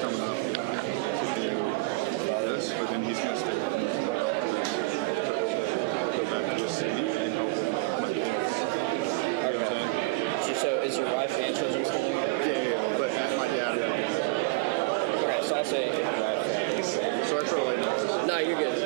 coming up to do this, but then he's going to stay with me to go back to his city and help my kids. You know what I'm saying? So is your wife and children still there? Yeah, but my dad. Okay, so I'll say wife. So that's really nice. No, you're good.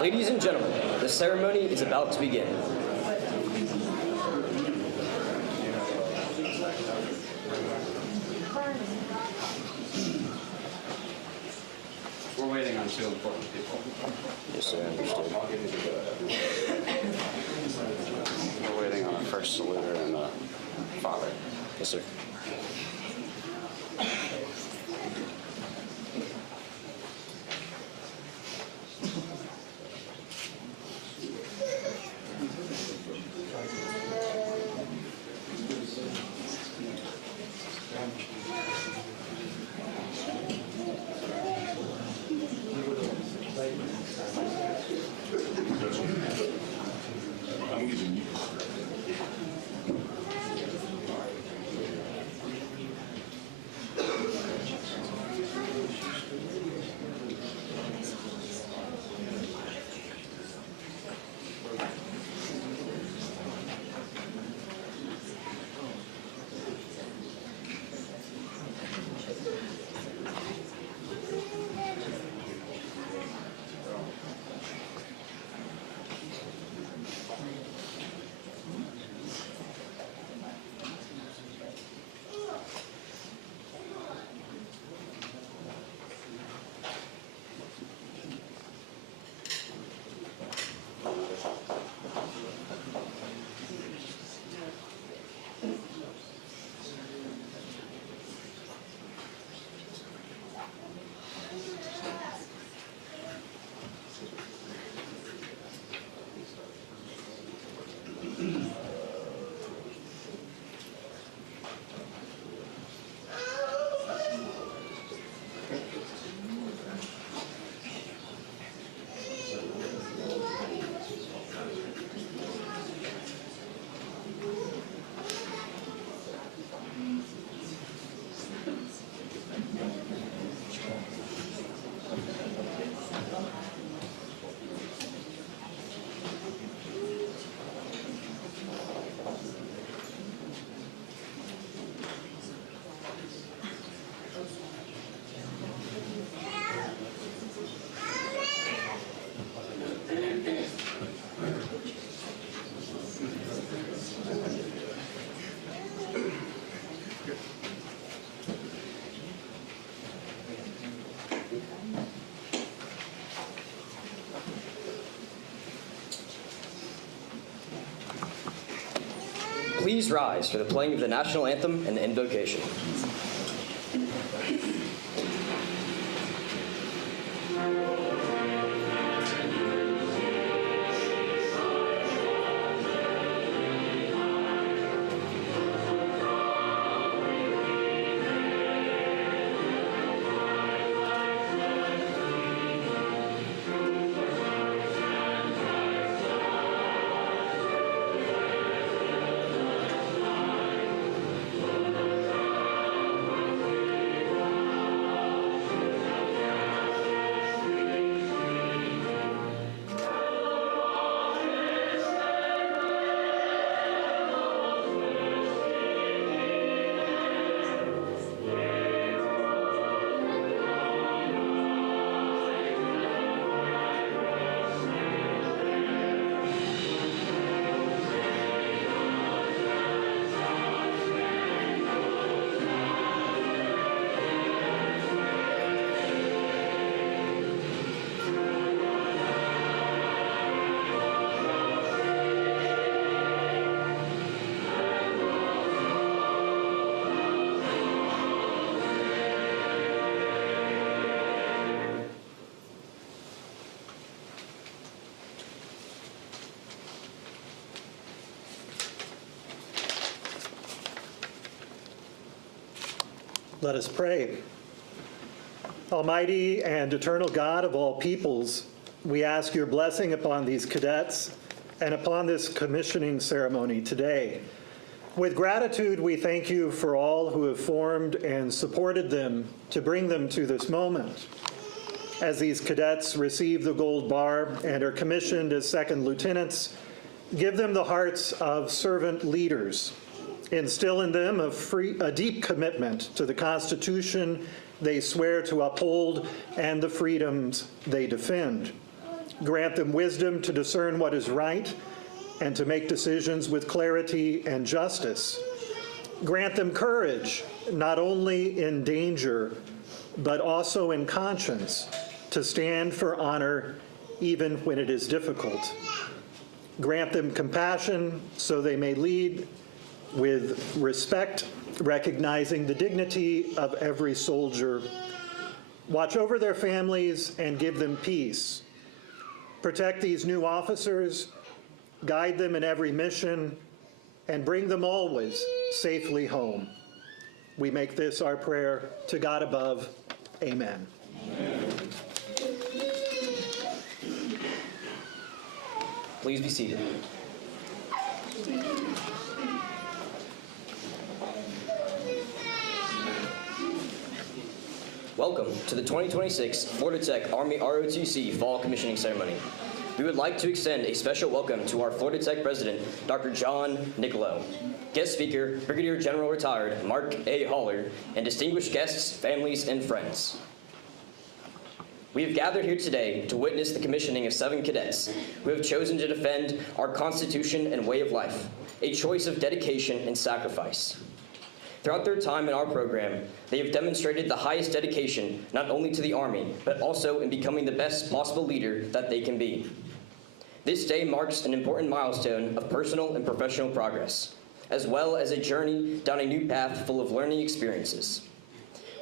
Ladies and gentlemen, the ceremony is about to begin. We're waiting on two important people. Yes, sir, understood. We're waiting on a first saluter and a father. Yes, sir. please rise for the playing of the national anthem and the invocation. Let us pray. Almighty and eternal God of all peoples, we ask your blessing upon these cadets and upon this commissioning ceremony today. With gratitude, we thank you for all who have formed and supported them to bring them to this moment. As these cadets receive the gold bar and are commissioned as second lieutenants, give them the hearts of servant leaders. Instill in them a deep commitment to the Constitution they swear to uphold and the freedoms they defend. Grant them wisdom to discern what is right and to make decisions with clarity and justice. Grant them courage, not only in danger, but also in conscience, to stand for honor even when it is difficult. Grant them compassion so they may lead with respect, recognizing the dignity of every soldier. Watch over their families and give them peace. Protect these new officers, guide them in every mission, and bring them always safely home. We make this our prayer to God above. Amen. Please be seated. Welcome to the 2026 Florida Tech Army ROTC Fall Commissioning Ceremony. We would like to extend a special welcome to our Florida Tech President, Dr. John Nicolo, guest speaker, Brigadier General Retired Mark A. Haller, and distinguished guests, families, and friends. We have gathered here today to witness the commissioning of 7 cadets who have chosen to defend our Constitution and way of life, a choice of dedication and sacrifice. Throughout their time in our program, they have demonstrated the highest dedication not only to the Army, but also in becoming the best possible leader that they can be. This day marks an important milestone of personal and professional progress, as well as a journey down a new path full of learning experiences.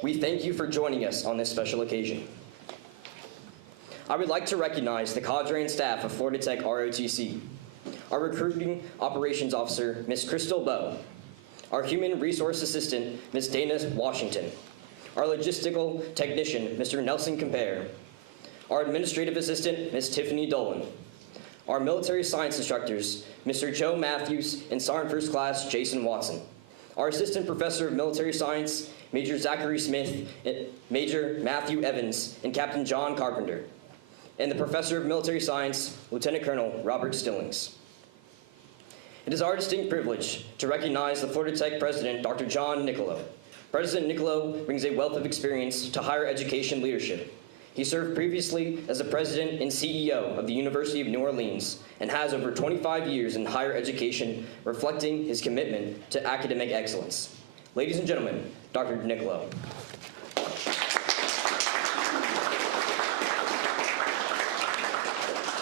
We thank you for joining us on this special occasion. I would like to recognize the cadre and staff of Florida Tech ROTC, our Recruiting Operations Officer, Ms. Crystal Bowe, our Human Resource Assistant, Ms. Dana Washington, our Logistical Technician, Mr. Nelson Compare, our Administrative Assistant, Ms. Tiffany Dolan, our Military Science Instructors, Mr. Joe Matthews and Sergeant First Class Jason Watson, our Assistant Professor of Military Science, Major Zachary Smith, Major Matthew Evans, and Captain John Carpenter, and the Professor of Military Science, Lieutenant Colonel Robert Stillings. It is our distinct privilege to recognize the Florida Tech President, Dr. John Nicolo. President Nicolo brings a wealth of experience to higher education leadership. He served previously as the President and CEO of the University of New Orleans and has over 25 years in higher education, reflecting his commitment to academic excellence. Ladies and gentlemen, Dr. Nicolo.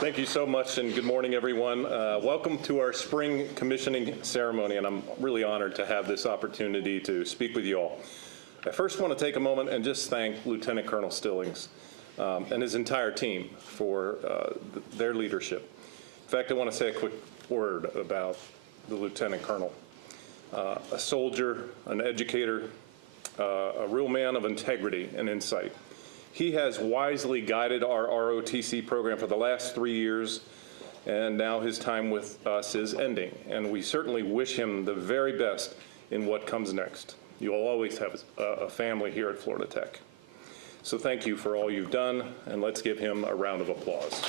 Thank you so much, and good morning, everyone. Welcome to our spring commissioning ceremony, and I'm really honored to have this opportunity to speak with you all. I first want to take a moment and just thank Lieutenant Colonel Stillings and his entire team for their leadership. In fact, I want to say a quick word about the Lieutenant Colonel. A soldier, an educator, a real man of integrity and insight. He has wisely guided our ROTC program for the last 3 years, and now his time with us is ending. And we certainly wish him the very best in what comes next. You'll always have a family here at Florida Tech. So thank you for all you've done, and let's give him a round of applause.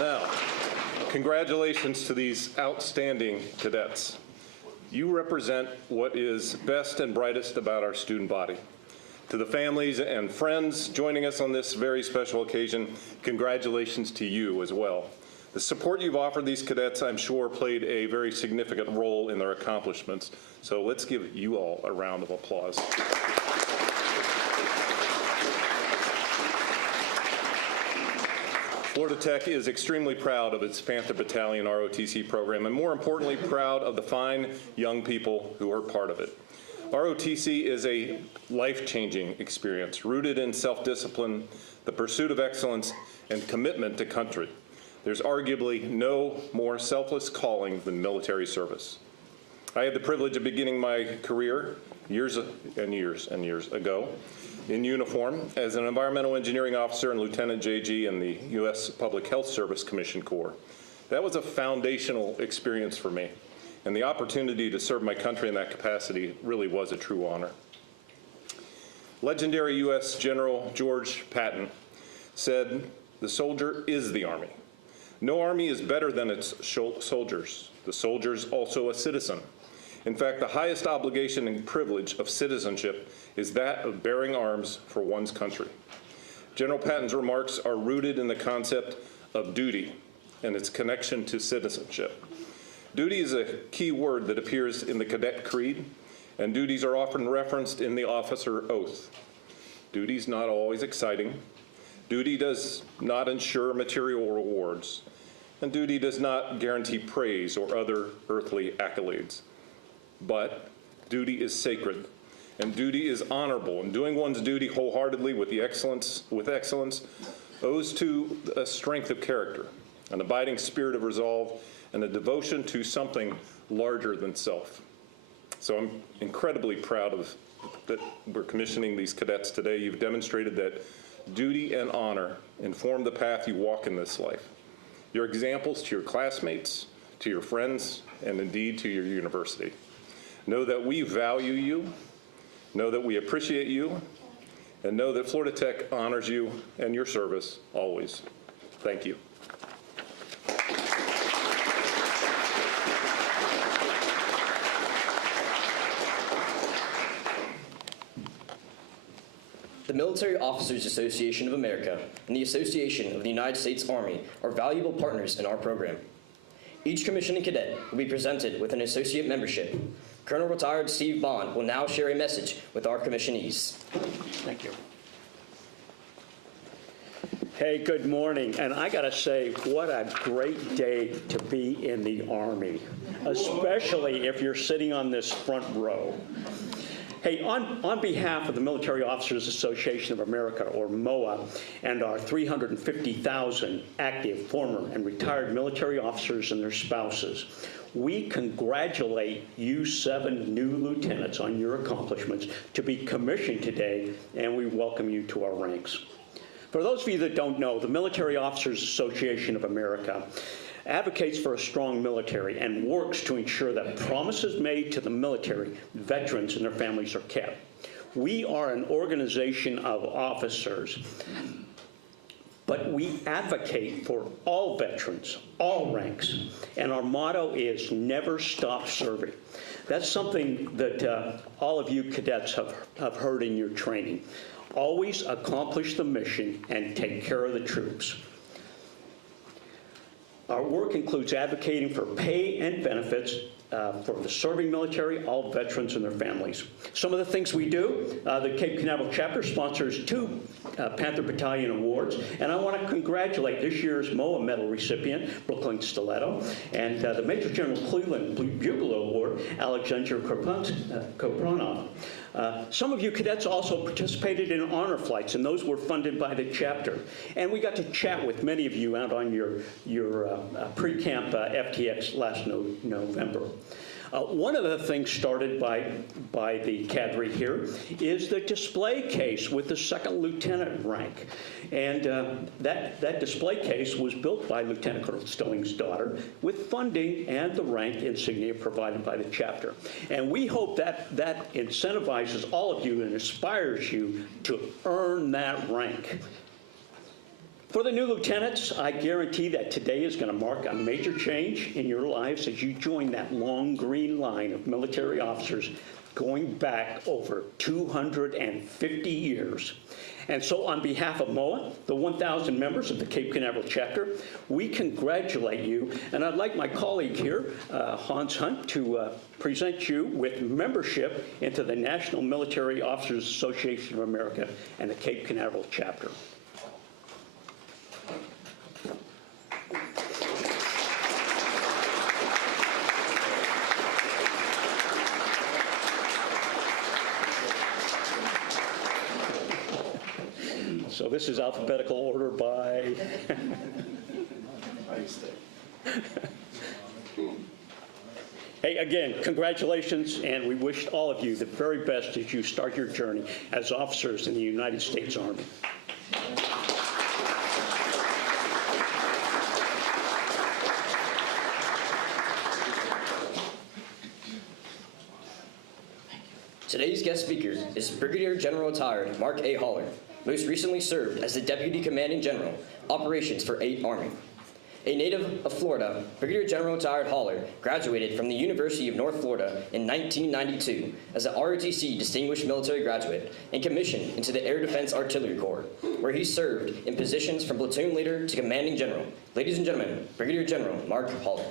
Now, congratulations to these outstanding cadets. You represent what is best and brightest about our student body. To the families and friends joining us on this very special occasion, congratulations to you as well. The support you've offered these cadets, I'm sure, played a very significant role in their accomplishments. So let's give you all a round of applause. Florida Tech is extremely proud of its Panther Battalion ROTC program, and more importantly, proud of the fine young people who are part of it. ROTC is a life-changing experience, rooted in self-discipline, the pursuit of excellence, and commitment to country. There's arguably no more selfless calling than military service. I had the privilege of beginning my career years and years ago in uniform as an environmental engineering officer and Lieutenant JG in the U.S. Public Health Service Commission Corps. That was a foundational experience for me, and the opportunity to serve my country in that capacity really was a true honor. Legendary U.S. General George Patton said, "The soldier is the Army. No army is better than its soldiers. The soldier is also a citizen. In fact, the highest obligation and privilege of citizenship is that of bearing arms for one's country." General Patton's remarks are rooted in the concept of duty and its connection to citizenship. Duty is a key word that appears in the Cadet Creed, and duties are often referenced in the officer oath. Duty is not always exciting. Duty does not ensure material rewards, and duty does not guarantee praise or other earthly accolades. But duty is sacred, and duty is honorable, and doing one's duty wholeheartedly with excellence owes to a strength of character, an abiding spirit of resolve, and a devotion to something larger than self. So I'm incredibly proud of that we're commissioning these cadets today. You've demonstrated that duty and honor inform the path you walk in this life. You're examples to your classmates, to your friends, and indeed to your university. Know that we value you, know that we appreciate you, and know that Florida Tech honors you and your service always. Thank you. The Military Officers Association of America and the Association of the United States Army are valuable partners in our program. Each commissioning cadet will be presented with an associate membership. Colonel Retired Steve Bond will now share a message with our commissionees. Thank you. Hey, good morning. And I got to say, what a great day to be in the Army, especially if you're sitting on this front row. Hey, on behalf of the Military Officers Association of America, or MOA, and our 350,000 active, former, and retired military officers and their spouses, we congratulate you 7 new lieutenants on your accomplishments to be commissioned today, and we welcome you to our ranks. For those of you that don't know, the Military Officers Association of America advocates for a strong military and works to ensure that promises made to the military, veterans, and their families are kept. We are an organization of officers, but we advocate for all veterans, all ranks, and our motto is never stop serving. That's something that all of you cadets have heard in your training. Always accomplish the mission and take care of the troops. Our work includes advocating for pay and benefits for the serving military, all veterans and their families. Some of the things we do, the Cape Canaveral chapter sponsors 2 Panther Battalion Awards, and I want to congratulate this year's MOA Medal recipient, Brooklyn Stiletto, and the Major General Cleveland Bugle Award, Alexander Kopronov. Some of you cadets also participated in honor flights, and those were funded by the chapter. And we got to chat with many of you out on your pre-camp FTX last November. One of the things started by the cadre here is the display case with the second lieutenant rank. And that display case was built by Lieutenant Colonel Stilling's daughter with funding and the rank insignia provided by the chapter. And we hope that incentivizes all of you and inspires you to earn that rank. For the new lieutenants, I guarantee that today is going to mark a major change in your lives as you join that long green line of military officers going back over 250 years. And so on behalf of MOA, the 1,000 members of the Cape Canaveral chapter, we congratulate you. And I'd like my colleague here, Hans Hunt, to present you with membership into the National Military Officers Association of America and the Cape Canaveral chapter. So this is alphabetical order by... Hey, again, congratulations, and we wish all of you the very best as you start your journey as officers in the United States Army. Today's guest speaker is Brigadier General retired Mark A. Haller, most recently served as the Deputy Commanding General, Operations for 8th Army. A native of Florida, Brigadier General retired Haller graduated from the University of North Florida in 1992 as an ROTC Distinguished Military Graduate and commissioned into the Air Defense Artillery Corps, where he served in positions from platoon leader to commanding general. Ladies and gentlemen, Brigadier General Mark Haller.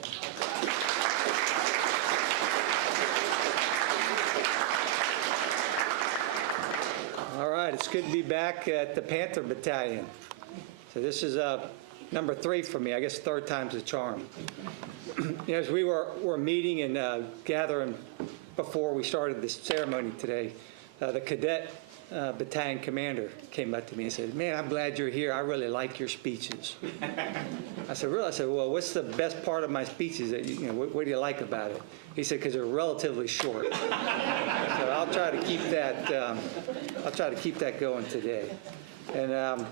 All right, it's good to be back at the Panther Battalion. So this is number 3 for me. I guess 3rd time's the charm. As we were meeting and gathering before we started this ceremony today, the cadet battalion commander came up to me and said, "Man, I'm glad you're here. I really like your speeches." I said, "Really?" I said, "Well, what's the best part of my speeches? That what do you like about it?" He said, "Because they're relatively short." So I'll try to keep that. I'll try to keep that going today. And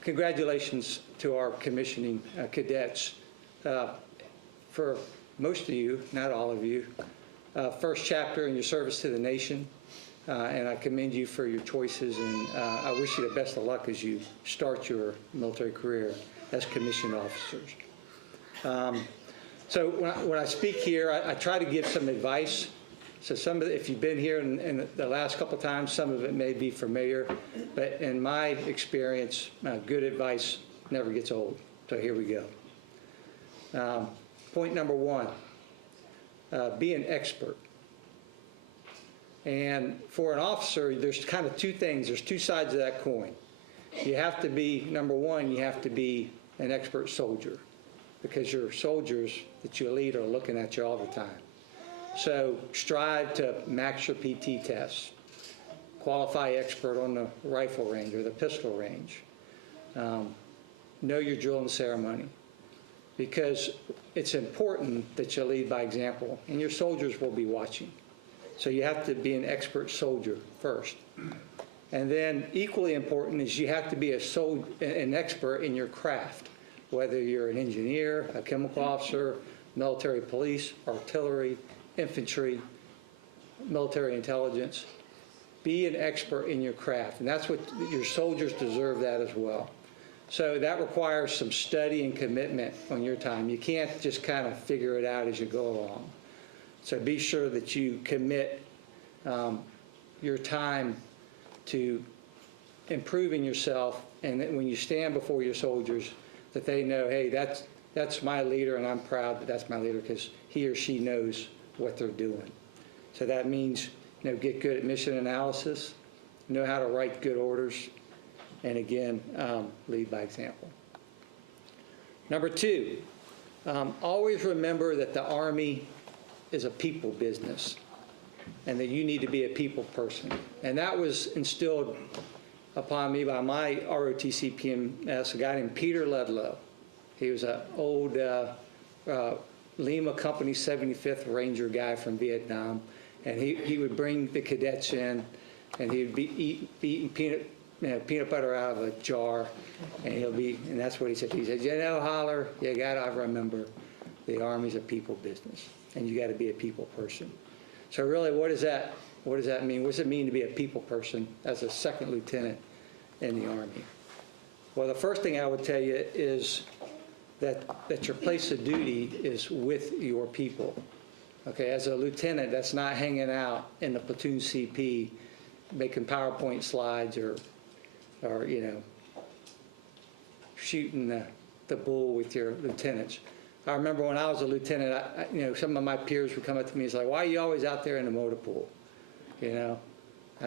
congratulations to our commissioning cadets. For most of you, not all of you, first chapter in your service to the nation. And I commend you for your choices, and I wish you the best of luck as you start your military career as commissioned officers. So when I speak here, I try to give some advice. So if you've been here in the last couple of times, some of it may be familiar, but in my experience, good advice never gets old. So here we go. Point number 1, be an expert. And for an officer, there's kind of 2 things. There's 2 sides of that coin. You have to be, number 1, you have to be an expert soldier, because your soldiers that you lead are looking at you all the time. So strive to max your PT tests. Qualify expert on the rifle range or the pistol range. Know your drill and ceremony, because it's important that you lead by example, and your soldiers will be watching. So you have to be an expert soldier first. And then equally important is you have to be an expert in your craft, whether you're an engineer, a chemical officer, military police, artillery, infantry, military intelligence. Be an expert in your craft, and that's what your soldiers deserve, that as well. So that requires some study and commitment on your time. You can't just kind of figure it out as you go along. So be sure that you commit your time to improving yourself, and that when you stand before your soldiers, that they know, hey, That's my leader, and I'm proud that that's my leader because he or she knows what they're doing. So that means, get good at mission analysis, know how to write good orders, and again, lead by example. Number 2, always remember that the Army is a people business and that you need to be a people person. And that was instilled upon me by my ROTC PMS, a guy named Peter Ledlow. He was an old Lima Company 75th Ranger guy from Vietnam. And he would bring the cadets in, and he would be eating peanut butter out of a jar, and that's what he said. He said, Holler, you gotta remember, the Army's a people business, and you gotta be a people person. So really, what does that mean? What does it mean to be a people person as a second lieutenant in the Army? Well, the first thing I would tell you is that your place of duty is with your people. Okay, as a lieutenant, that's not hanging out in the platoon CP making PowerPoint slides or shooting the bull with your lieutenants. I remember when I was a lieutenant, some of my peers would come up to me and say, why are you always out there in the motor pool? I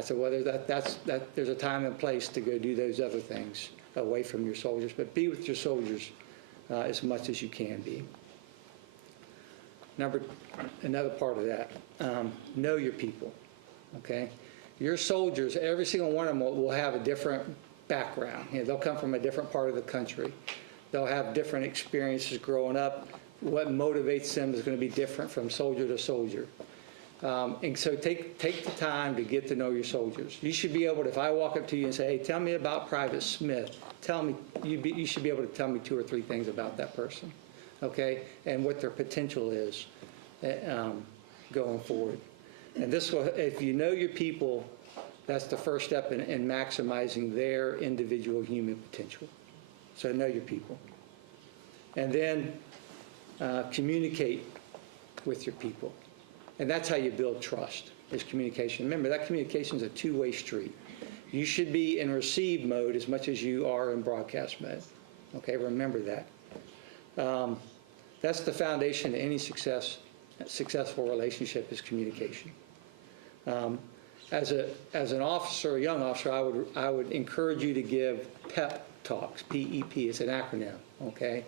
said, well, there's a time and place to go do those other things away from your soldiers, but be with your soldiers as much as you can be. Another part of that, know your people, okay? Your soldiers, every single one of them will have a different background. They'll come from a different part of the country. They'll have different experiences growing up. What motivates them is going to be different from soldier to soldier. And so take the time to get to know your soldiers. You should be able to, if I walk up to you and say, hey, tell me about Private Smith, you should be able to tell me 2 or 3 things about that person, okay, and what their potential is going forward. And this will, if you know your people, that's the first step in maximizing their individual human potential. So know your people. And then communicate with your people. And that's how you build trust, is communication. Remember, that communication is a 2-way street. You should be in receive mode as much as you are in broadcast mode. Okay, remember that. That's the foundation to any successful relationship, is communication. As an officer, a young officer, I would encourage you to give PEP talks, P-E-P, it's an acronym, okay?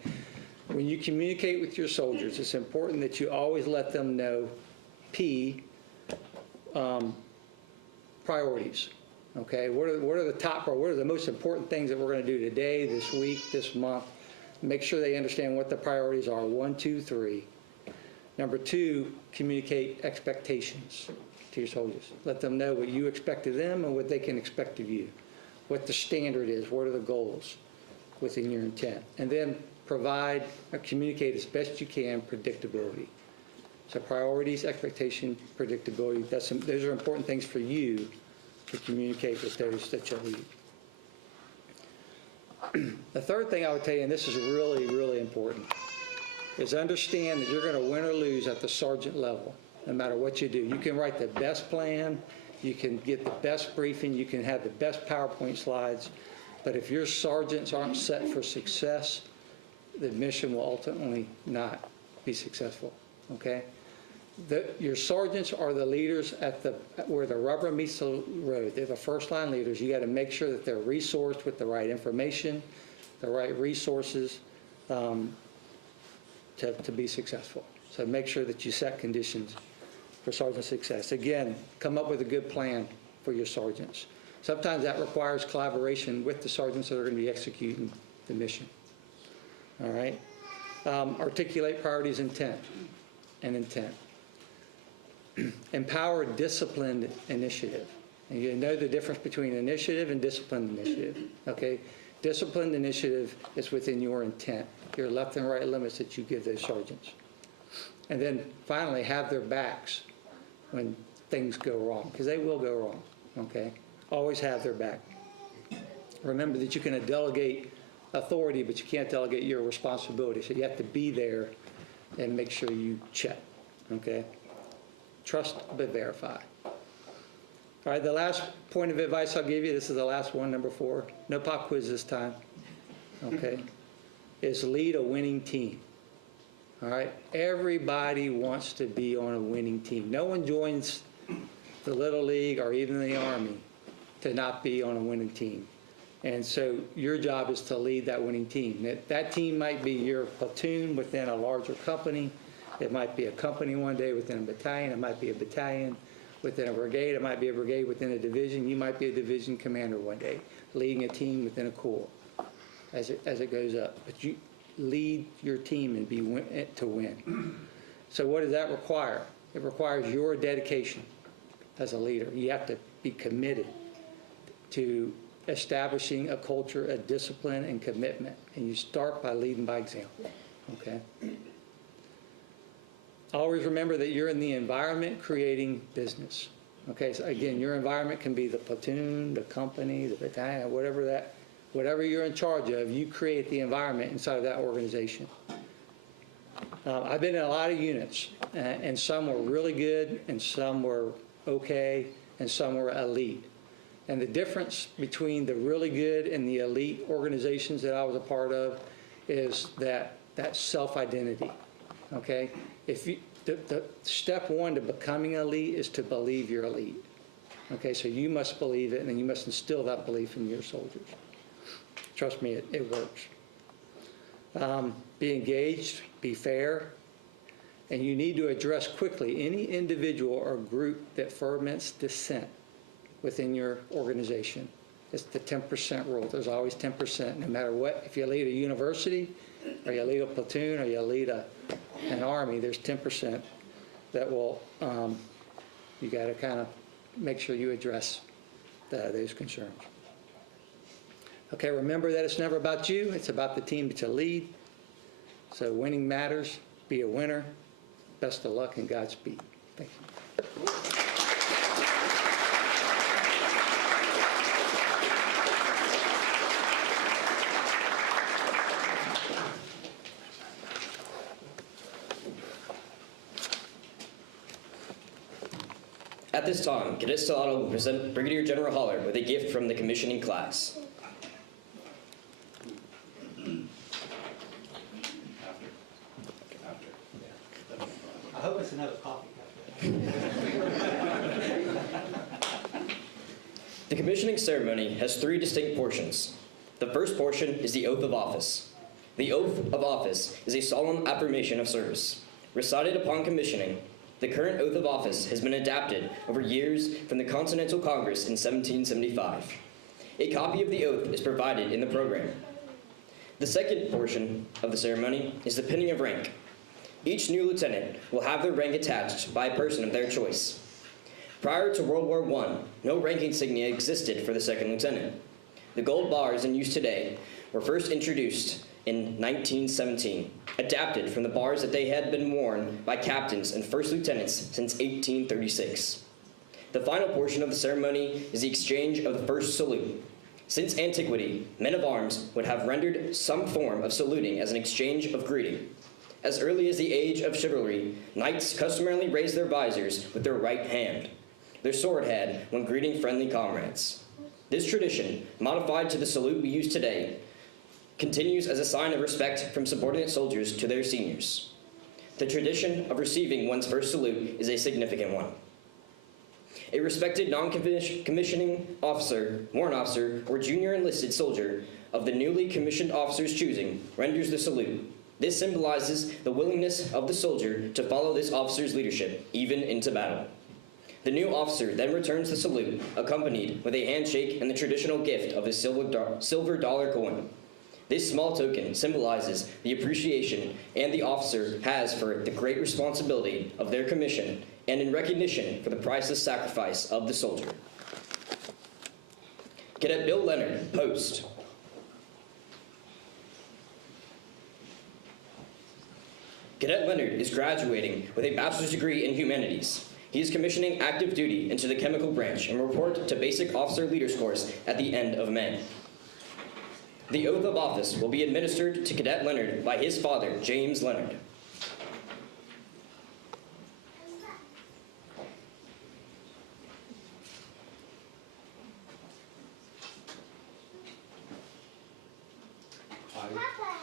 When you communicate with your soldiers, it's important that you always let them know P, priorities, okay? What are the top, or what are the most important things that we're going to do today, this week, this month? Make sure they understand what the priorities are, 1, 2, 3. Number 2, communicate expectations to your soldiers. Let them know what you expect of them and what they can expect of you, what the standard is, what are the goals within your intent. And then provide or communicate as best you can predictability. So priorities, expectation, predictability, those are important things for you to communicate with those that you lead. The third thing I would tell you, and this is really, really important, is understand that you're going to win or lose at the sergeant level, no matter what you do. You can write the best plan, you can get the best briefing, you can have the best PowerPoint slides, but if your sergeants aren't set for success, the mission will ultimately not be successful, okay? Your sergeants are the leaders where the rubber meets the road. They're the first line leaders. You got to make sure that they're resourced with the right information, the right resources to be successful. So make sure that you set conditions for sergeant success. Again, come up with a good plan for your sergeants. Sometimes that requires collaboration with the sergeants that are going to be executing the mission. All right? Articulate priorities and intent. Empower disciplined initiative. And you know the difference between initiative and disciplined initiative. Okay? Disciplined initiative is within your intent, your left and right limits that you give those sergeants. And then finally, have their backs when things go wrong, because they will go wrong. Okay? Always have their back. Remember that you can delegate authority, but you can't delegate your responsibility. So you have to be there and make sure you check. Okay? Trust but verify. All right, the last point of advice I'll give you, this is the last one, number 4. No pop quiz this time. Okay? Is lead a winning team. all right? Everybody wants to be on a winning team. No one joins the Little League or even the Army to not be on a winning team. And so your job is to lead that winning team. That team might be your platoon within a larger company. It might be a company one day within a battalion. It might be a battalion within a brigade. It might be a brigade within a division. You might be a division commander one day, leading a team within a corps as it goes up. But you lead your team and to win. So what does that require? It requires your dedication as a leader. You have to be committed to establishing a culture of discipline and commitment. And you start by leading by example, okay? Always remember that you're in the environment creating business. Okay, so again, your environment can be the platoon, the company, the battalion, whatever you're in charge of, you create the environment inside of that organization. I've been in a lot of units, and some were really good, and some were okay, and some were elite. And the difference between the really good and the elite organizations that I was a part of is that self-identity, okay? The step one to becoming elite is to believe you're elite. Okay, so you must believe it, and then you must instill that belief in your soldiers. Trust me, it works. Be engaged, be fair, and you need to address quickly any individual or group that foments dissent within your organization. It's the 10% rule. There's always 10%, no matter what. If you lead a university, or you lead a platoon, or you lead an army, there's 10% that will, you got to kind of make sure you address those concerns. Okay, remember that it's never about you. It's about the team that you lead. So winning matters. Be a winner. Best of luck and Godspeed. Thank you. At this time, Cadet Stellato will present Brigadier General Haller with a gift from the commissioning class. I hope it's another coffee The commissioning ceremony has 3 distinct portions. The first portion is the oath of office. The oath of office is a solemn affirmation of service. Recited upon commissioning, the current oath of office has been adapted over years from the Continental Congress in 1775. A copy of the oath is provided in the program. The second portion of the ceremony is the pinning of rank. Each new lieutenant will have their rank attached by a person of their choice. Prior to World War I, no rank insignia existed for the second lieutenant. The gold bars in use today were first introduced in 1917, adapted from the bars that they had been worn by captains and first lieutenants since 1836. The final portion of the ceremony is the exchange of the first salute. Since antiquity, men of arms would have rendered some form of saluting as an exchange of greeting. As early as the age of chivalry, knights customarily raised their visors with their right hand, their sword head when greeting friendly comrades. This tradition, modified to the salute we use today, continues as a sign of respect from subordinate soldiers to their seniors. The tradition of receiving one's first salute is a significant one. A respected non-commissioning officer, warrant officer, or junior enlisted soldier of the newly commissioned officer's choosing renders the salute. This symbolizes the willingness of the soldier to follow this officer's leadership, even into battle. The new officer then returns the salute, accompanied with a handshake and the traditional gift of a silver dollar coin. This small token symbolizes the appreciation and the officer has for the great responsibility of their commission and in recognition for the priceless sacrifice of the soldier. Cadet Bill Leonard, post. Cadet Leonard is graduating with a bachelor's degree in humanities. He is commissioning active duty into the chemical branch and will report to basic officer leaders course at the end of May. The oath of office will be administered to Cadet Leonard by his father, James Leonard. I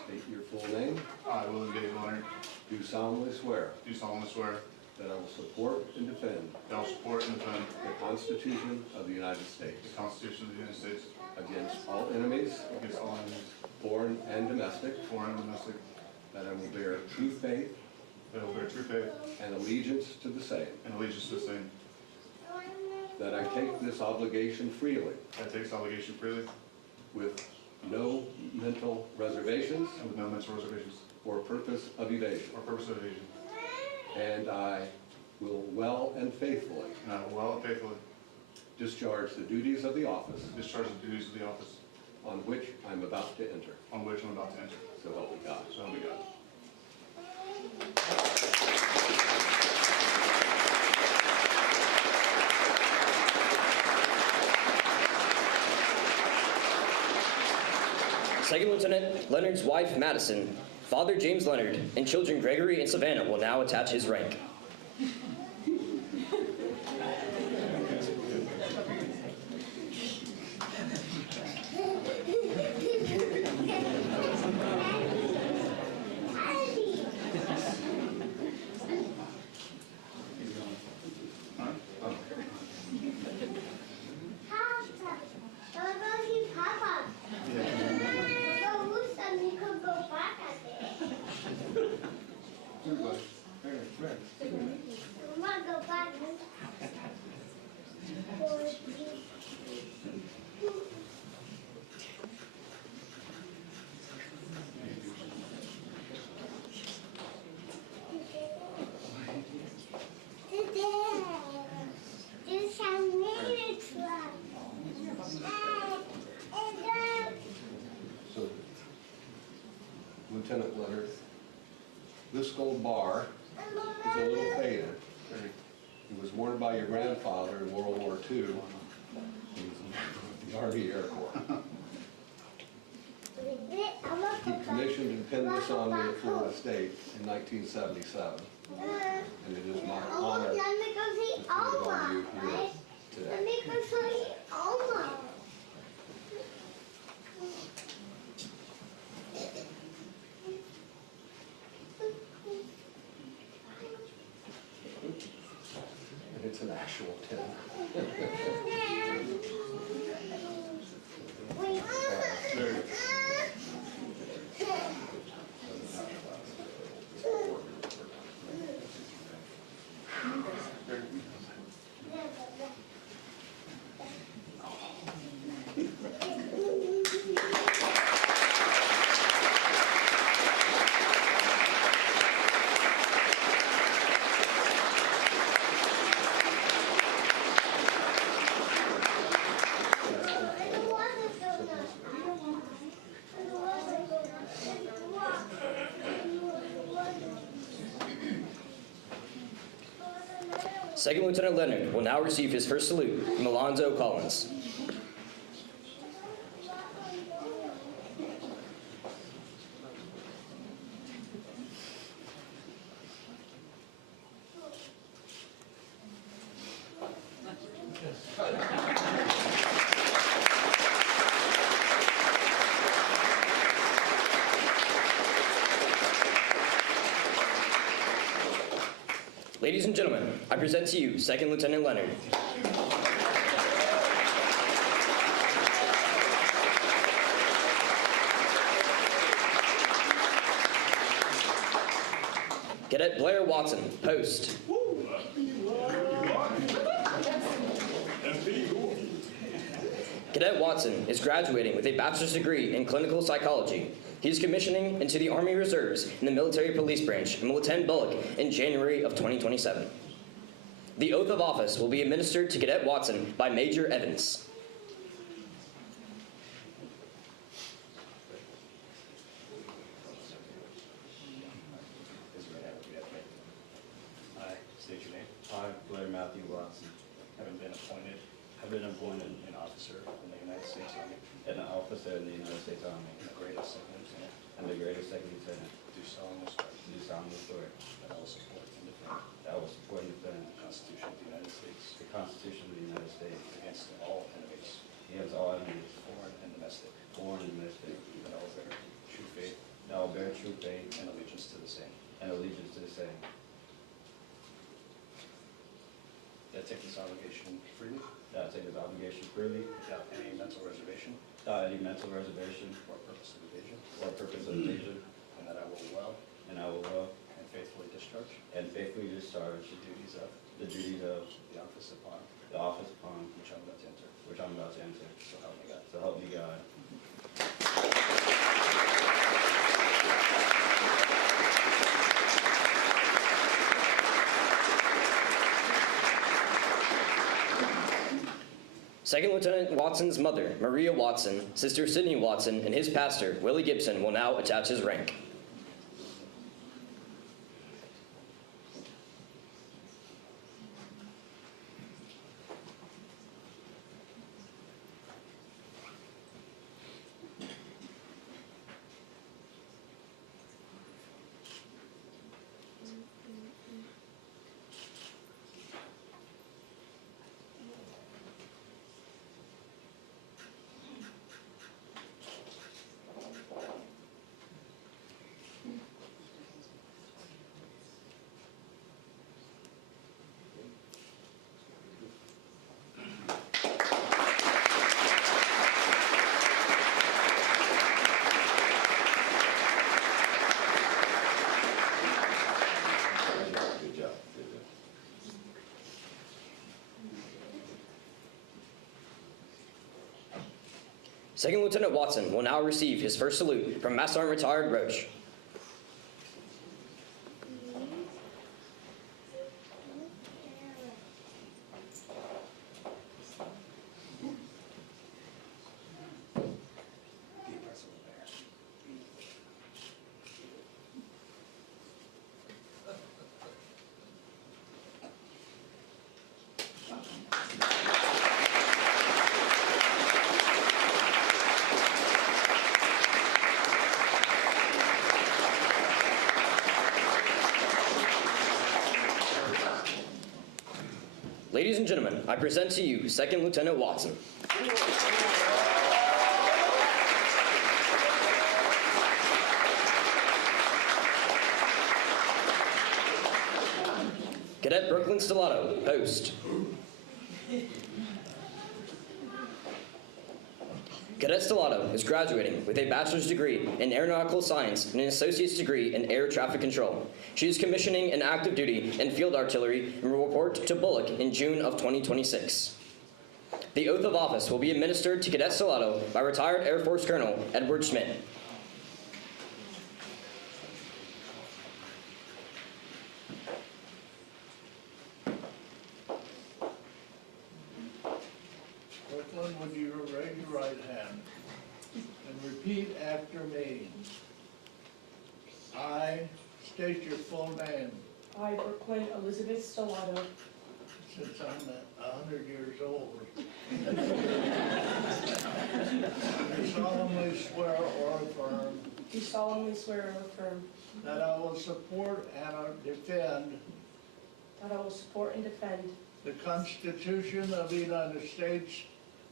state your full name. I, William J. Leonard, do solemnly swear do solemnly swear that I will support and defend that I will support and defend the Constitution of the United States the Constitution of the United States against all enemies, against all enemies, foreign and domestic, foreign and domestic, that I will bear true faith that I will bear true faith and allegiance to the same, and allegiance to the same. that I take this obligation freely I take this obligation freely with no mental reservations and with no mental reservations or purpose of evasion, or purpose of evasion. and I will well and faithfully And I will well and faithfully discharge the duties of the office discharge the duties of the office on which I'm about to enter. on which I'm about to enter. So help me God. So help me God. Second Lieutenant Leonard's wife, Madison, Father James Leonard, and children Gregory and Savannah will now attach his rank. So, Lieutenant Leonard, this gold bar is a little faded. It was worn by your grandfather in World War II. He was in the Army Air Corps. He commissioned and pinned this on me at Florida State in 1977. And it is my honor to put it on you here today. And it's an actual 10. Second Lieutenant Leonard will now receive his first salute from Alonzo Collins. Ladies and gentlemen, I present to you Second Lieutenant Leonard. Cadet Blair Watson, post. Cadet Watson is graduating with a bachelor's degree in clinical psychology. He is commissioning into the Army Reserves in the Military Police Branch and will attend Bullock in January of 2027. The oath of office will be administered to Cadet Watson by Major Evans. I state your name. I, Blair Matthew Watson, Have been appointed an officer in the United States Army an officer in the United States Army, and the greatest second lieutenant. and the greatest second lieutenant, Do solemnly swear do solemnly swear that I will support and defend that I will support and defend the Constitution of the United States the Constitution of the United States against all enemies, against all enemies, foreign and domestic. foreign and domestic, That I will bear true faith that I will bear true faith and allegiance to the same. and and allegiance to the same, that I take this obligation freely that I take this obligation freely without any mental reservation without any mental reservation or purpose of evasion, or purpose of evasion, and that I will well and I will well and faithfully discharge and faithfully discharge the duties of the duties of the office upon the office upon which I'm about to enter. which I'm about to enter. So help me God. So help me God. Second Lieutenant Watson's mother, Maria Watson, Sister Sydney Watson, and his pastor, Willie Gibson, will now attach his rank. Good job. Good job. Second Lieutenant Watson will now receive his first salute from Master Sergeant Retired Roach. Ladies and gentlemen, I present to you Second Lieutenant Watson. Cadet Brooklyn Stellato, post. Cadet Stellato is graduating with a bachelor's degree in aeronautical science and an associate's degree in air traffic control. She is commissioning in active duty in field artillery and will report to Bullock in June of 2026. The oath of office will be administered to Cadet Stellato by retired Air Force Colonel Edward Schmidt. Brooklyn, would you raise your right hand and repeat after me? I state your full name. I, Brooklyn Elizabeth Stellato, Since I'm 100 years old. Do solemnly swear or affirm do solemnly swear or affirm that I will support and defend that I will support and defend the Constitution of the United States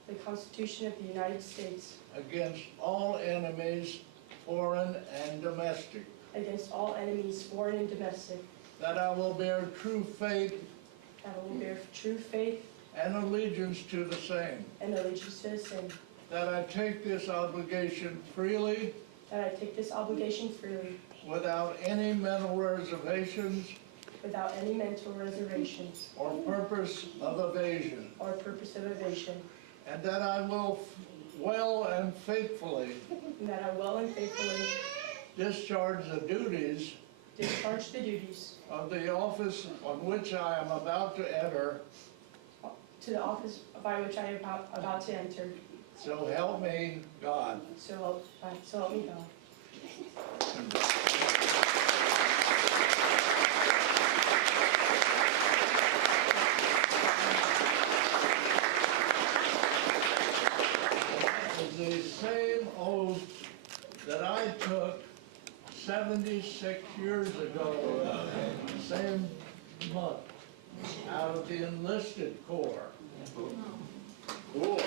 the Constitution of the United States against all enemies, foreign and domestic. against all enemies, foreign and domestic, That I will bear true faith that I will bear true faith and allegiance to the same. and allegiance to the same, That I take this obligation freely, that I take this obligation freely, without any mental reservations without any mental reservations or purpose of evasion. or purpose of evasion, And that I will well and faithfully and that I will and faithfully discharge the duties discharge the duties of the office on which I am about to enter. to the office by which I am about to enter. So help me God. So help me God. Is the same oath that I took 76 years ago, same month, out of the enlisted corps. Cool.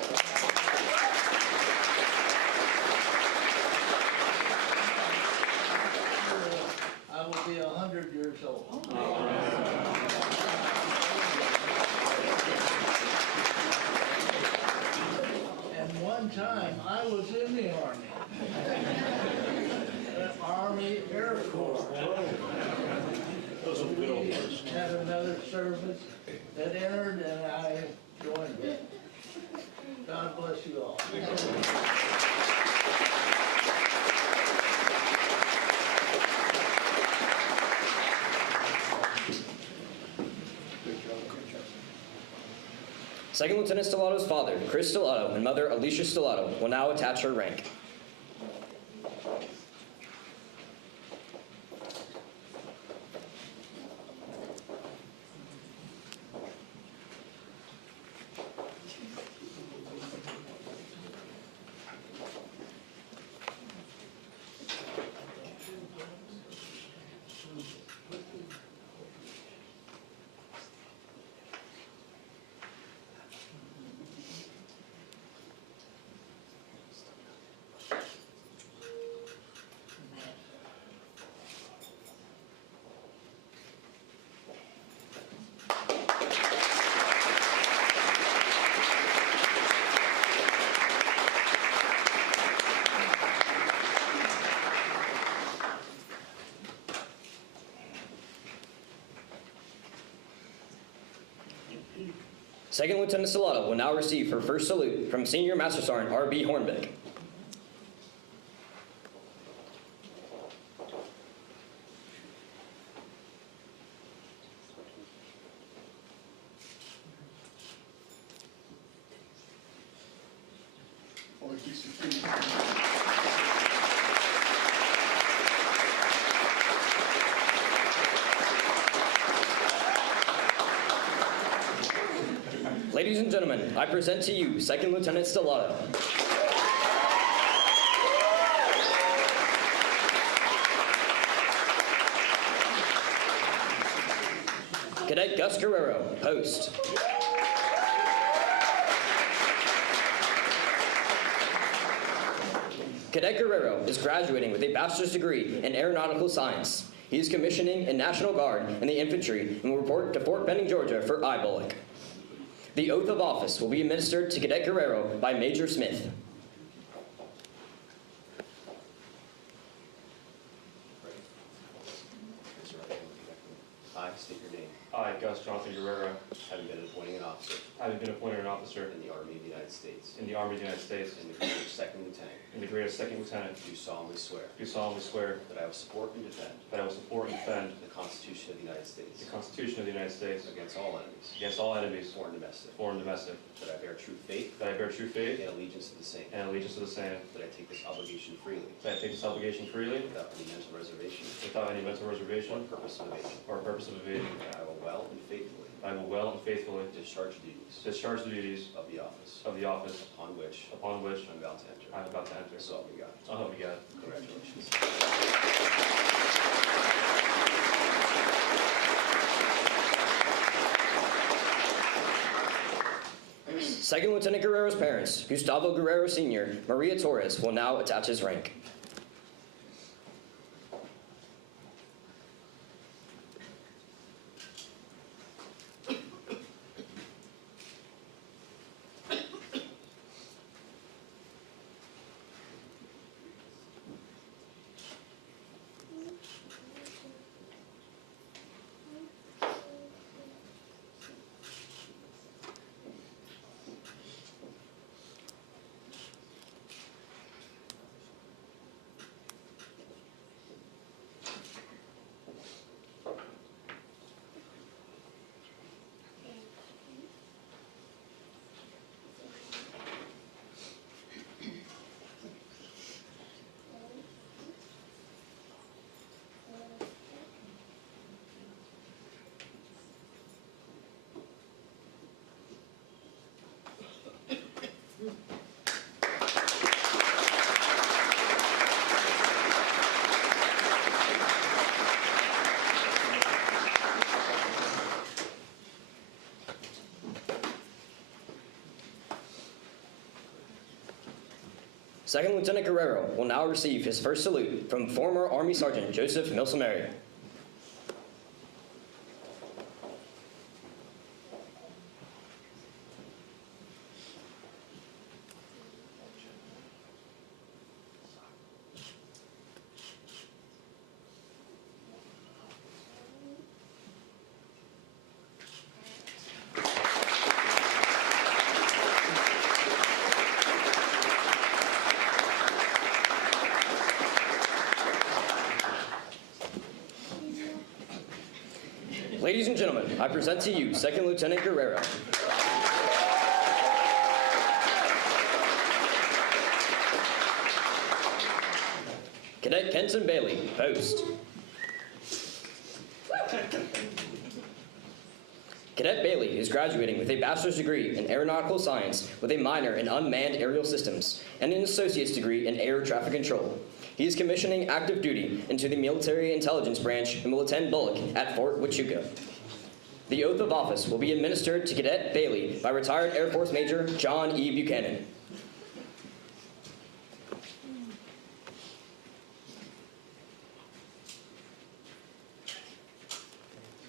I will be 100 100 years old. And one time, I was in the Army. The Army Air Corps. We had another service that entered, and I joined it. God bless you all. Second Lieutenant Stellato's father, Chris Stellato, and mother, Alicia Stellato, will now attach her rank. Second Lieutenant Stellato will now receive her first salute from Senior Master Sergeant R.B. Hornbeck. Ladies and gentlemen, I present to you Second Lieutenant Stellato. Cadet Gus Guerrero, post. Cadet Guerrero is graduating with a bachelor's degree in aeronautical science. He is commissioning in National Guard in the infantry and will report to Fort Benning, Georgia for IBOLC. The oath of office will be administered to Cadet Guerrero by Major Smith. I state your name. I, Gus Jonathan Guerrero, Having been appointed an officer having been appointed an officer in the Army of the United States in the Army of the United States in the grade of second lieutenant, in the grade of second lieutenant, do solemnly swear do solemnly swear that I will support and defend that I will support and defend the Constitution of the United States the Constitution of the United States against all enemies, against all enemies, foreign and domestic, foreign and domestic, that I bear true faith that I bear true faith and allegiance to the same, and allegiance to the same, that I take this obligation freely that I take this obligation freely without any mental reservation without any mental or reservation purpose of evasion, or purpose of evasion. that I will well and faithfully I will well and faithfully discharge the duties discharge the duties of the office of the office upon which upon which I'm about to enter. I am about to enter. So help me God. So help me God. Congratulations. Second Lieutenant Guerrero's parents, Gustavo Guerrero Sr., Maria Torres, will now attach his rank. Second Lieutenant Guerrero will now receive his first salute from former Army Sergeant Joseph Milsameri. Ladies and gentlemen, I present to you Second Lieutenant Guerrero. Cadet Kenton Bailey, post. Cadet Bailey is graduating with a bachelor's degree in aeronautical science with a minor in unmanned aerial systems and an associate's degree in air traffic control. He is commissioning active duty into the military intelligence branch and will attend Bullock at Fort Huachuca. The oath of office will be administered to Cadet Bailey by retired Air Force Major John E. Buchanan.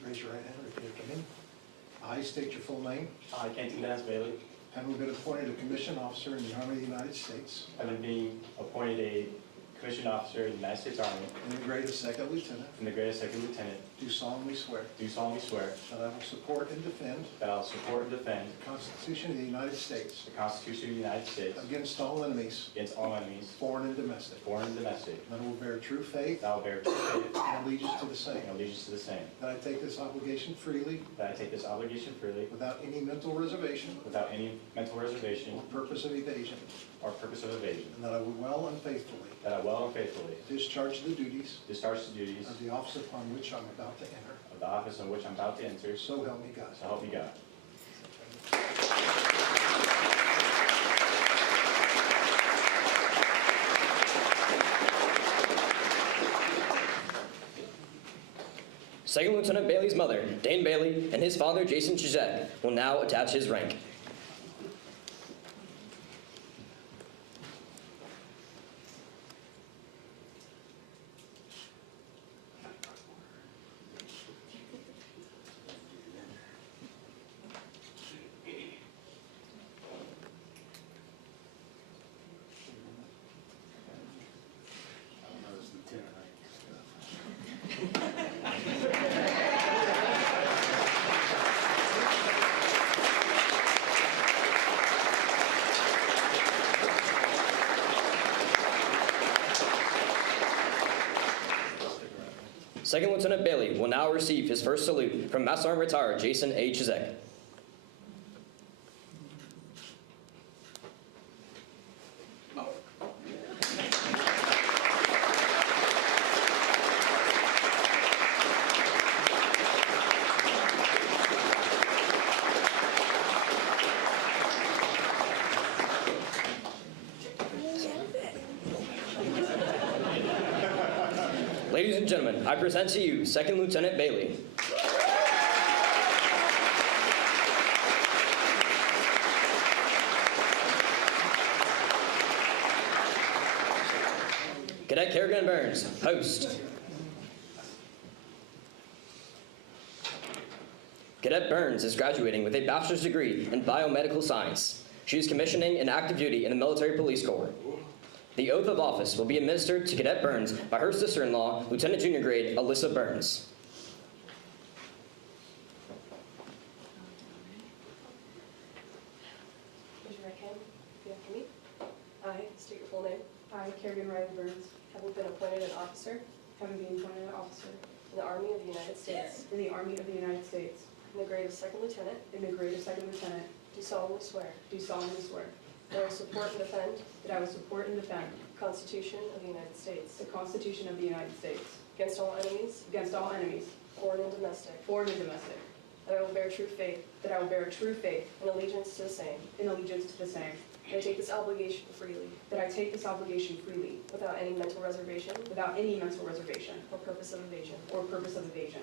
Raise your right hand, repeat after me. I state your full name. I, Kenton Dennis Bailey, Having been appointed a commissioned officer in the Army of the United States having been appointed a commissioned officer in the United States Army in the grade of second lieutenant, in the grade of second lieutenant, do solemnly swear do solemnly swear that I will support and defend that I will support and defend the Constitution of the United States the Constitution of the United States against all enemies, against all enemies, foreign and domestic. foreign and domestic, That I will bear true faith that I will bear true faith and allegiance to the same. and allegiance to the same, That I take this obligation freely that I take this obligation freely without any mental reservation without any mental reservation or purpose of evasion. or purpose of evasion, And that I will well and faithfully that I will and faithfully discharge the duties discharge the duties of the office upon which I'm about to enter. of the office in which I'm about to enter, so So help me God. help me God. Second Lieutenant Bailey's mother, Dane Bailey, and his father, Jason Chizek, will now attach his rank. Second Lieutenant Bailey will now receive his first salute from Master Sergeant Retired Jason A. Chizek. Ladies and gentlemen, I present to you Second Lieutenant Bailey. Cadet Kerrigan Burns, host. Cadet Burns is graduating with a bachelor's degree in biomedical science. She is commissioning in active duty in the Military Police Corps. The oath of office will be administered to Cadet Burns by her sister-in-law, Lieutenant Junior Grade Alyssa Burns. Raise your right hand. Repeat after me. I state your full name. I, Kerrigan Riley Burns, Having been appointed an officer having been appointed an officer in the Army of the United States in the Army of the United States in the grade of second lieutenant, in the grade of second lieutenant, do solemnly swear do solemnly swear that I will support and defend that I will support and defend the Constitution of the United States the Constitution of the United States against all enemies, against all enemies, foreign and domestic, foreign and domestic, that I will bear true faith that I will bear true faith and allegiance to the same, and allegiance to the same, that I take this obligation freely that I take this obligation freely without any mental reservation without any mental reservation or purpose of evasion, or purpose of evasion,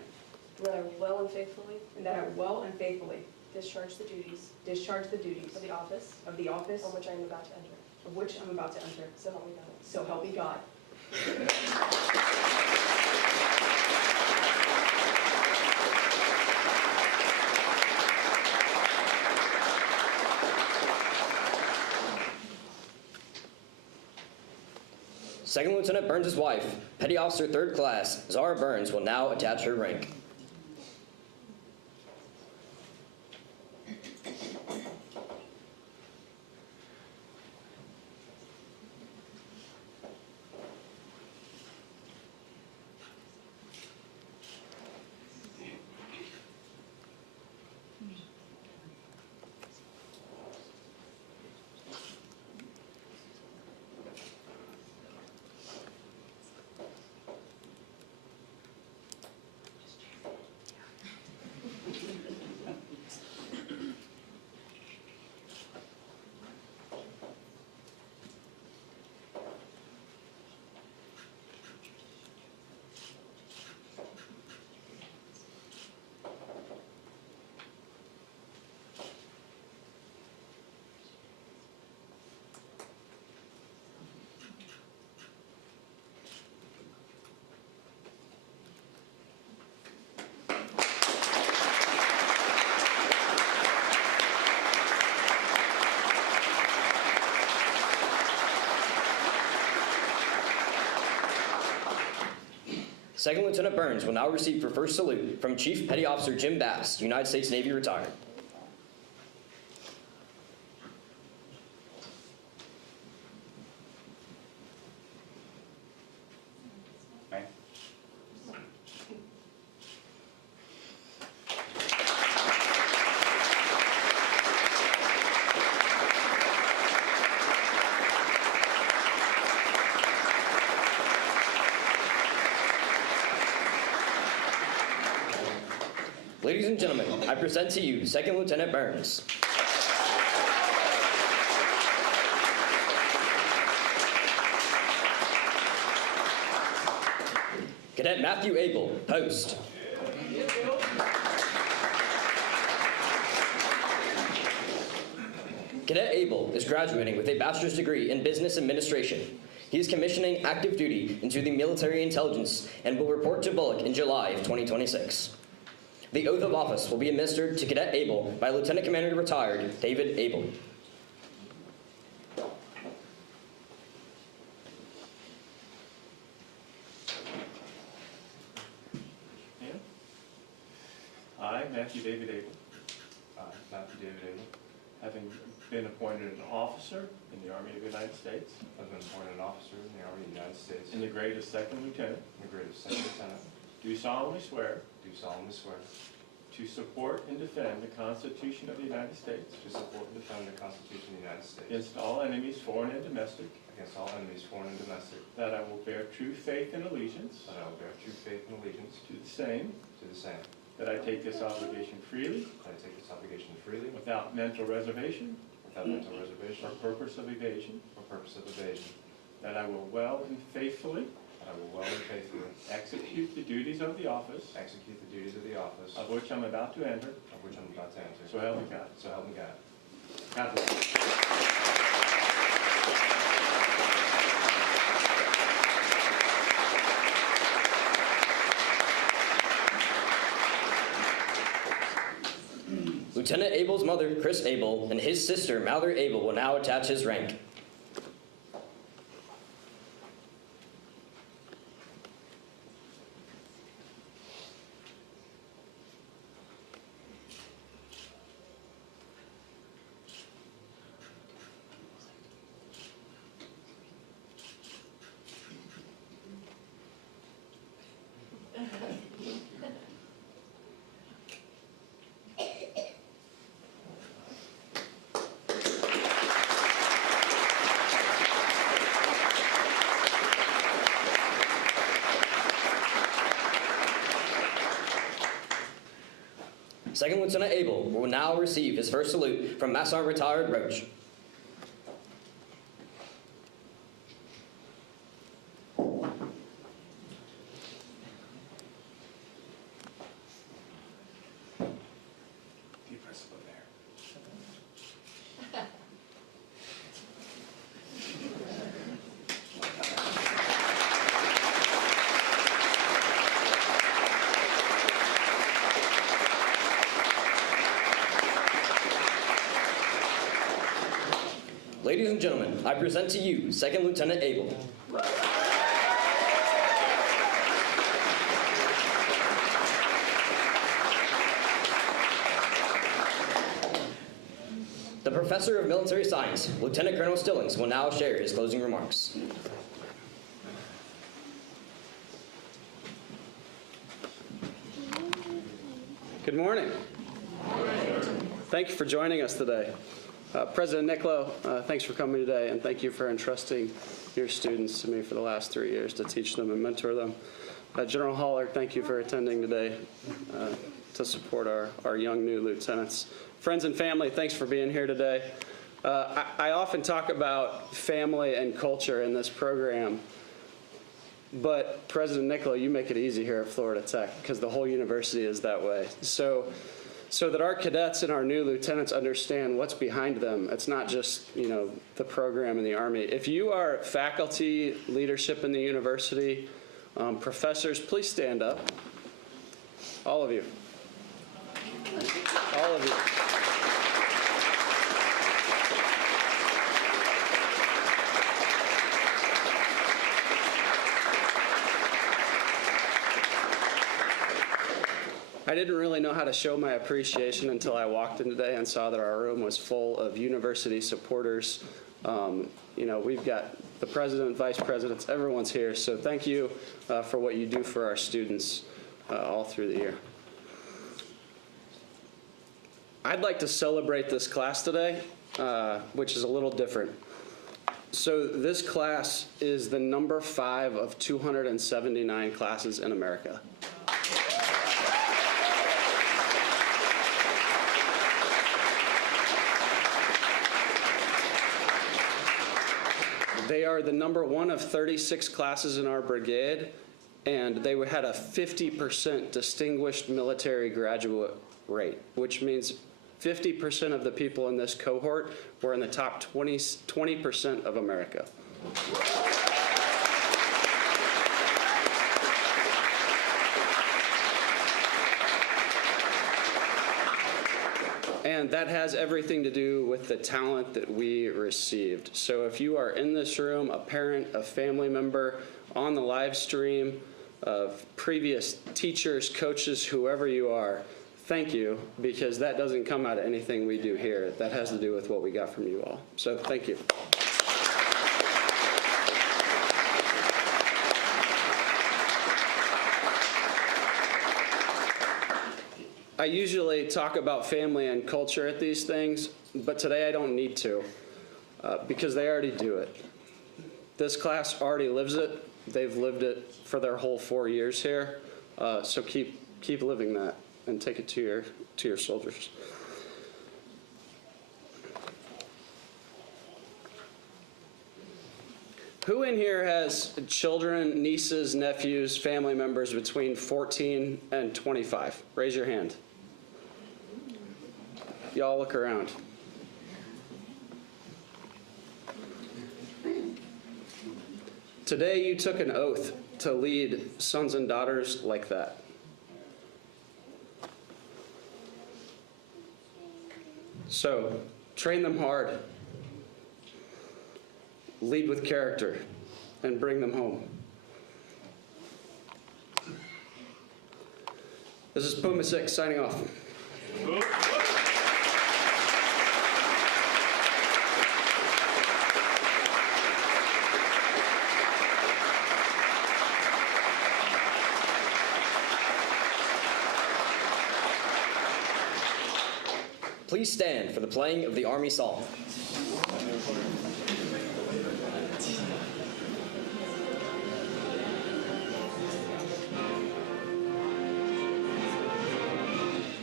and that I will well and faithfully and that I will well and faithfully discharge the duties discharge the duties of the office of the office on which I am about to enter. of which I'm about to enter. So help me God. So help me God. Second Lieutenant Burns' wife, Petty Officer 3rd Class, Zara Burns, will now attach her rank. Second Lieutenant Burns will now receive her first salute from Chief Petty Officer Jim Bass, United States Navy retired. Ladies and gentlemen, I present to you Second Lieutenant Burns. Cadet Matthew Abel, post. Cadet Abel is graduating with a bachelor's degree in business administration. He is commissioning active duty into the military intelligence and will report to Bullock in July of 2026. The oath of office will be administered to Cadet Abel by Lieutenant Commander retired David Abel. I, Matthew David Abel, having been appointed an officer in the Army of the United States, in the grade of Second Lieutenant, do solemnly swear to support and defend the Constitution of the United States against all enemies, foreign and domestic, that I will bear true faith and allegiance to the same, that I take this obligation freely, without mental reservation or purpose of evasion, that I will well and faithfully execute the duties of the office of which I'm about to enter. So help me God. God bless. Lieutenant Abel's mother, Chris Abel, and his sister, Mallory Abel, will now attach his rank. Second Lieutenant Abel will now receive his first salute from Master Sergeant retired Roach. Ladies and gentlemen, I present to you Second Lieutenant Abel. The Professor of Military Science, Lieutenant Colonel Stillings, will now share his closing remarks. Good morning. Thank you for joining us today. President Nicklow, thanks for coming today, and thank you for entrusting your students to me for the last 3 years to teach them and mentor them. General Haller, thank you for attending today to support our young new lieutenants. Friends and family, thanks for being here today. I often talk about family and culture in this program, but President Nicklow, you make it easy here at Florida Tech because the whole university is that way. So that our cadets and our new lieutenants understand what's behind them. It's not just, the program in the Army. If you are faculty, leadership in the university, professors, please stand up. All of you. All of you. didn't really know how to show my appreciation until I walked in today and saw that our room was full of university supporters. You know, we've got the president, vice presidents, everyone's here. So thank you for what you do for our students all through the year. I'd like to celebrate this class today, which is a little different. So this class is the number 5 of 279 classes in America. They are the number 1 of 36 classes in our brigade, and they had a 50% distinguished military graduate rate, which means 50% of the people in this cohort were in the top 20% of America. And that has everything to do with the talent that we received. So if you are in this room, a parent, a family member, on the live stream, previous teachers, coaches, whoever you are, thank you, because that doesn't come out of anything we do here. That has to do with what we got from you all. So thank you. I usually talk about family and culture at these things, but today I don't need to, because they already do it. This class already lives it. They've lived it for their whole 4 years here, so keep living that and take it to your soldiers. Who in here has children, nieces, nephews, family members between 14 and 25? Raise your hand. Y'all look around. Today you took an oath to lead sons and daughters like that. So, train them hard, lead with character, and bring them home. This is Puma 6 signing off. Please stand for the playing of the Army Song.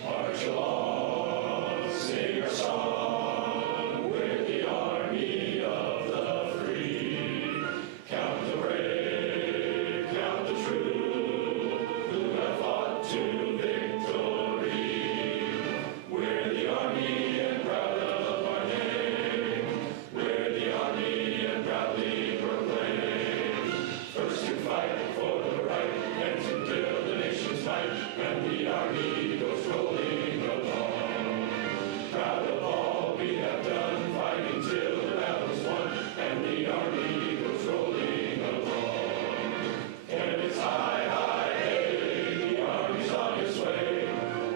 March along, sing your song, we're the army of the free. Count the brave, count the true, who have fought to victory. We're the army and proud of our name. We're the army and proudly proclaim. First to fight for the right and to build the nation's might. And the army goes rolling along. Proud of all we have done, fighting till the battle's won. And the army goes rolling along. And it's high, high, hey, the army's on its way.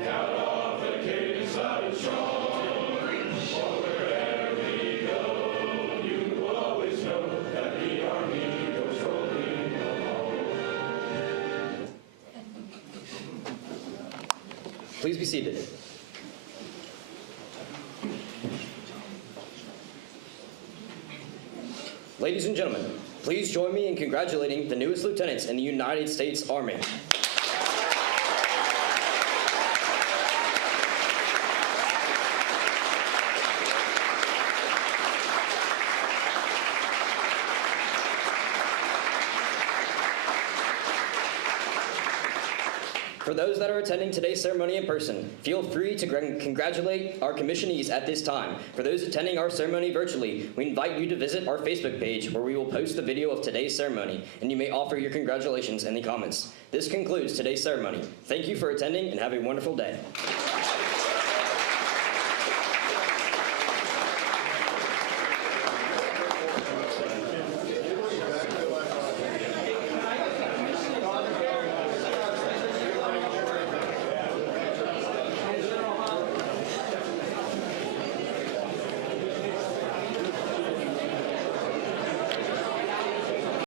Count off the cadence loud and strong. For wherever we go, you will always know that the army goes rolling along. Please be seated. Ladies and gentlemen, please join me in congratulating the newest lieutenants in the United States Army. For those that are attending today's ceremony in person, feel free to congratulate our commissionees at this time. For those attending our ceremony virtually, we invite you to visit our Facebook page where we will post the video of today's ceremony, and you may offer your congratulations in the comments. This concludes today's ceremony. Thank you for attending and have a wonderful day.